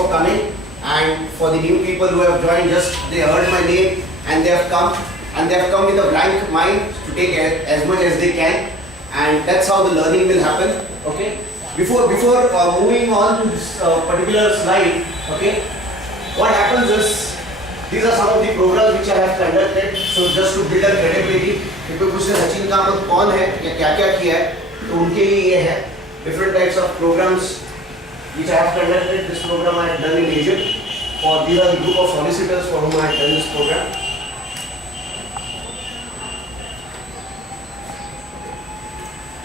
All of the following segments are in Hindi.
for coming, and for the new people who have joined, just they heard my name and they have come, with a blank mind to take as much as they can, and that's how the learning will happen. Okay. Before moving on to this particular slide, okay, what happens is, these are some of the programs which I have conducted. So just to build a credibility, people पूछते हैं सचिन कामत कौन है या क्या क्या किया है, तो उनके लिए ये है different types of programs which I have conducted. This program I have done in Egypt. For these are the group of solicitors for whom I have done this program.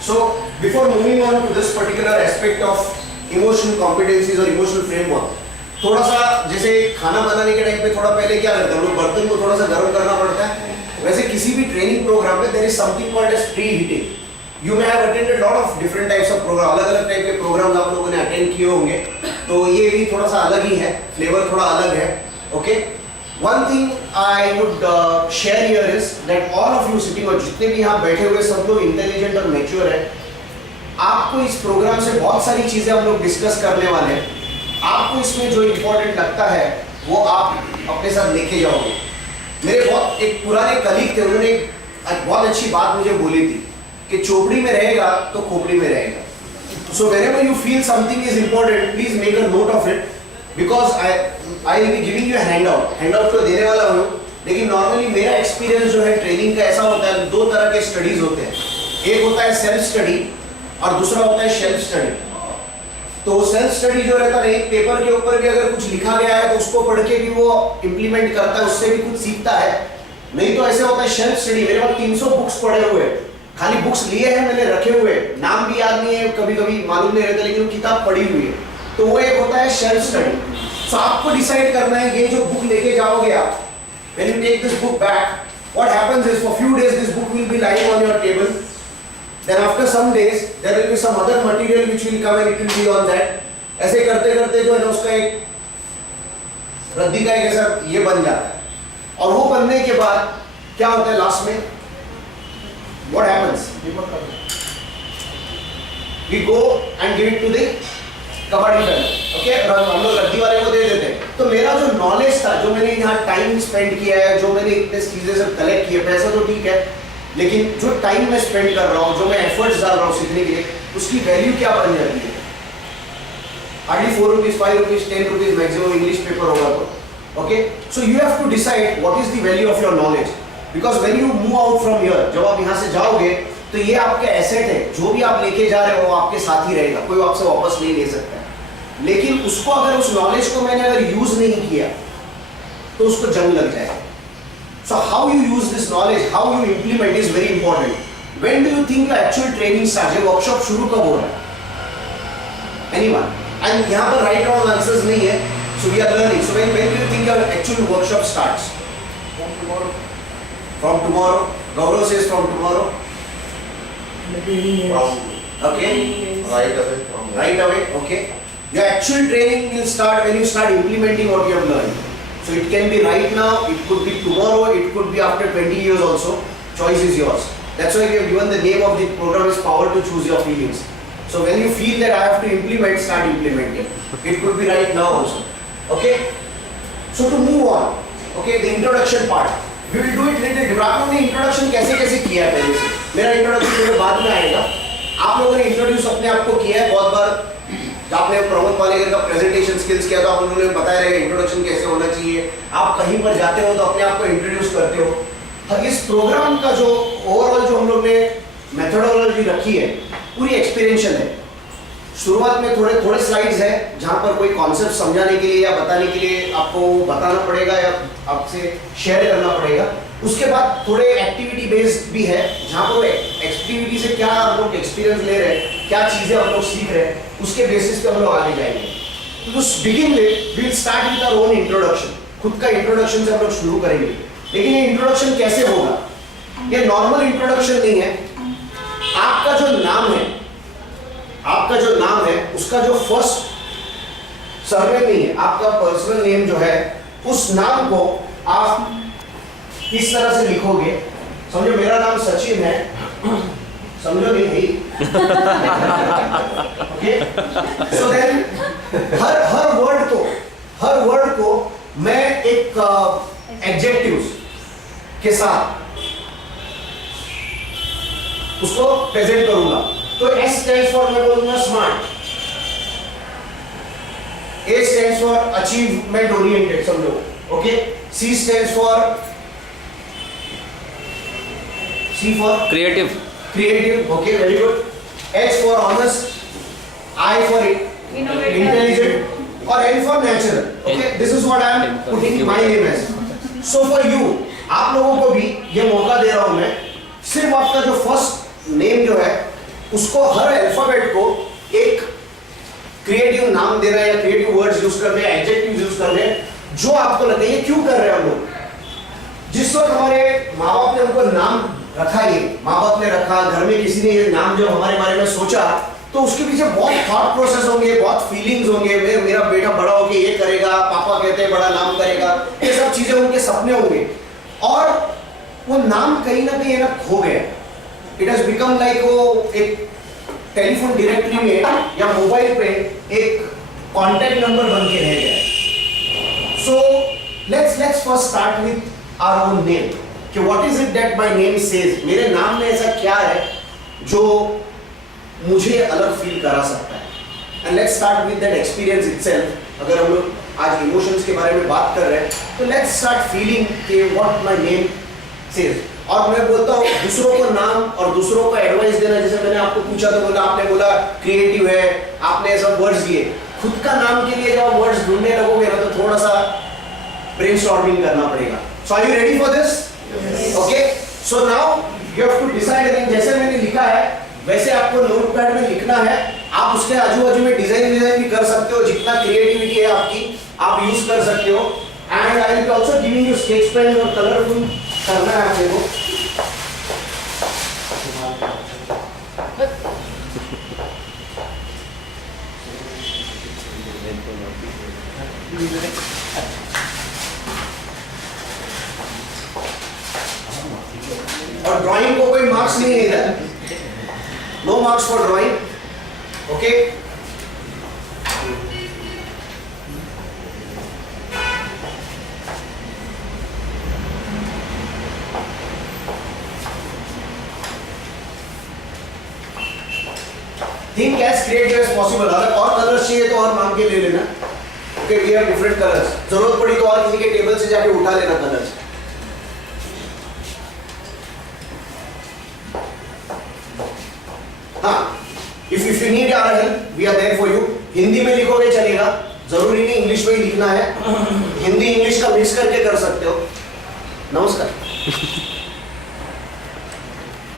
So before moving on to this particular aspect of emotional competencies or emotional framework, थोड़ा सा जैसे खाना बनाने के टाइम पे थोड़ा पहले क्या करते हैं हम लोग, बर्तन को थोड़ा सा गर्म करना पड़ता है, वैसे किसी भी ट्रेनिंग प्रोग्राम में there is something called as pre-heating. You may have attended lot of different types of program, अलग-अलग टाइप के प्रोग्राम्स आप लोगों ने अटेंड किए होंगे, तो ये भी थोड़ा सा अलग ही है, फ्लेवर थोड़ा अलग है. Okay, one thing I would share here is that all of you sitting, और जितने भी यहाँ बैठे हुए सब लोग इंटेलिजेंट और मैच्योर है. आपको इस प्रोग्राम से बहुत सारी चीजें हम लोग डिस्कस करने वाले हैं. आपको इसमें जो इम्पोर्टेंट लगता है वो आप अपने साथ लेके जाओगे. मेरे बहुत एक पुराने कलीग थे, उन्होंने एक बहुत अच्छी बात मुझे बोली थी कि चोपड़ी में रहेगा तो खोपड़ी में रहेगा. So whenever you feel something is important, please make a note of it, because I will be giving you a handout. Handout तो देने वाला हूँ, लेकिन नॉर्मली मेरा एक्सपीरियंस जो है ट्रेनिंग का ऐसा होता है, दो तरह के स्टडीज होते हैं. एक होता है सेल्फ स्टडी और दूसरा होता है शेल्फ स्टडी. तो सेल्फ स्टडी जो रहता है, एक पेपर के ऊपर भी अगर कुछ लिखा गया है तो उसको पढ़ के भी वो इम्प्लीमेंट करता है, उससे भी कुछ सीखता है. नहीं तो ऐसे होता है शेल्फ स्टडी. मेरे पास 300 बुक्स पढ़े हुए, खाली बुक्स लिए हैं मैंने रखे हुए, नाम भी याद नहीं है, कभी कभी मालूम नहीं रहता, लेकिन किताब पढ़ी हुई है. तो वो एक होता है शेल्फ स्टडी. सो आपको डिसाइड करना है ये जो बुक लेके जाओगे आप, when you take this book back, what happens is for few days this book will be lying on your table. Then after some days there will be some other material which will come and it will be on that. ऐसे करते करते जो है ना उसका एक रद्दी का एक ऐसा ये बन जाता है. और वो बनने के बाद क्या होता है लास्ट में, what happens? We go and give it to the कबाड़ी fellow. Okay, हम लोग रद्दी वाले को दे देते हैं. तो मेरा जो नॉलेज था, जो मैंने यहाँ टाइम स्पेंड किया है, जो मैंने इतने चीजें सब कलेक्ट किए, पैसा तो ठीक है, लेकिन जो टाइम मैं स्पेंड कर रहा हूँ, जो मैं एफर्ट्स डाल रहा हूँ सीखने के लिए, उसकी वैल्यू क्या बन जाती है. Hardly 4 rupees, 5 rupees, 10 rupees maximum English paper होगा तो. Okay, so you have to decide what is the value of your knowledge, because when you move out from here, जब आप यहाँ से जाओगे तो ये आपके एसेट है. जो भी आप लेके जा रहे हो वो आपके साथ ही रहेगा, कोई आपसे वापस नहीं ले सकता है. लेकिन उसको अगर उस नॉलेज को मैंने अगर यूज नहीं किया तो उसको जंग लग जाएगा. So how you use this knowledge, how you implement is very important. When do you think your actual training starts? ये workshop शुरू कब हो रहा है? Anyone? And यहाँ पर right or wrong answers नहीं है. So we are learning. So when do you think your actual workshop starts? From tomorrow. From tomorrow. Gaurav says from tomorrow. Maybe From Okay. right away from Right away. Okay. Your actual training will start when you start implementing what you have learned. So it can be right now, it could be tomorrow, it could be after 20 years also. Choice is yours. That's why we have given the name of the program is Power to Choose Your Feelings. So when you feel that I have to implement, start implementing. It could be right now also. Okay? So to move on, okay, the introduction part. We will do it little different. आप लोगों ने introduction कैसे कैसे किया है पहले से? मेरा introduction मेरे बाद में आएगा. आप लोगों ने introduce अपने आप को किया है बहुत बार. आपने प्रमोद पालेकर का प्रेजेंटेशन स्किल्स किया तो आप उन्होंने बताया रहेगा इंट्रोडक्शन कैसे होना चाहिए. आप कहीं पर जाते हो तो अपने आप को इंट्रोड्यूस करते हो. अब इस प्रोग्राम का जो ओवरऑल जो हम लोग ने मेथोडोलॉजी रखी है पूरी एक्सपीरियंशियल है. शुरुआत में थोड़े थोड़े स्लाइड्स है जहाँ पर कोई कॉन्सेप्ट समझाने के लिए या बताने के लिए आपको बताना पड़ेगा या आपसे शेयर करना पड़ेगा. उसके बाद थोड़े एक्टिविटी बेस्ड भी है जहाँ पर एक्टिविटी से क्या हम लोग एक्सपीरियंस ले रहे हैं, क्या चीजें हम लोग सीख रहे हैं, उसके बेसिस पे हम लोग आगे जाएंगे. तो begin with we will start with our own introduction. खुद का इंट्रोडक्शन से हम लोग शुरू करेंगे. लेकिन ये इंट्रोडक्शन कैसे होगा? ये नॉर्मल इंट्रोडक्शन नहीं है. आपका जो नाम है, आपका जो नाम है उसका जो फर्स्ट सरनेम नहीं है, आपका पर्सनल नेम जो है, उस नाम को आप इस तरह से लिखोगे. समझो मेरा नाम सचिन है, समझो नहीं है. ओके, सो देन हर वर्ड को एडजेक्टिव्स के साथ उसको प्रेजेंट करूंगा। तो S स्टैंड्स फॉर मैं बोलूंगा smart, A stands for achievement oriented समझो, okay. C stands for creative, okay, very good. H for honest, I for intelligent, or N for natural. Okay, this is what I am putting my name as. So for you, आप लोगों को भी ये मौका दे रहा हूं मैं, सिर्फ आपका जो फर्स्ट नेम जो है उसको हर अल्फाबेट को एक क्रिएटिव नाम देना है या क्रिएटिव वर्ड्स यूज करने हैं, एडजेक्टिव्स यूज करने हैं जो आपको लगे ये क्यों कर रहे हैं हम लोग। जिस वक्त हमारे माँ बाप ने उनको नाम रखा, ये माँ बाप ने रखा, घर में किसी ने ये नाम जो हमारे बारे में सोचा, तो उसके पीछे बहुत थॉट प्रोसेस होंगे, बहुत फीलिंग्स होंगे। मेरा बेटा बड़ा होके ये करेगा, पापा कहते हैं बड़ा नाम करेगा, ये सब चीजें उनके सपने होंगे और वो नाम कहीं ना कहीं ना खो गया। इट हैज बिकम लाइक वो एक टेलीफोन डायरेक्टरी में या मोबाइल पे एक कॉन्टैक्ट नंबर बन के रह गया। So let's first start with our own name कि what is it that my name says, मेरे नाम में ऐसा क्या है जो मुझे अलग फील करा सकता है। And let's start with that experience itself. अगर हम लोग आज इमोशंस के बारे में बात कर रहे हैं तो लेट्स स्टार्ट फीलिंग कि व्हाट माय नेम सेज। और मैं बोलता हूँ दूसरों को नाम और दूसरों को एडवाइस देना, जैसे मैंने आपको पूछा तो बोला, आपने बोला क्रिएटिव है, आपने ऐसा वर्ड्स दिए। खुद का नाम के लिए जब आप वर्ड्स ढूंढने लगोगे ना तो थोड़ा सा ब्रेनस्टॉर्मिंग करना पड़ेगा। So are you ready for this? Okay, so now you have to decide again. जैसे मैंने लिखा है वैसे आपको नोटपैड में लिखना है। आप उसके आजू बाजू में डिजाइन भी कर सकते हो, जितना क्रिएटिविटी है आपकी आप यूज कर सकते हो। And I will also giving you sketch pen और कलरफुल करना है आपको। और ड्राइंग को कोई मार्क्स नहीं है इधर, no marks for drawing, okay. Think as creative as possible. अगर और कलर्स चाहिए तो और मांग के ले लेना, okay. We have different colours, जरूरत पड़ी तो और किसी के टेबल से जाके उठा लेना कलर्स। हाँ, if you need our help we are there for you. Hindi में लिखोगे चलेगा, जरूरी नहीं इंग्लिश में ही लिखना है, हिंदी इंग्लिश का मिक्स करके कर सकते हो। नमस्कार।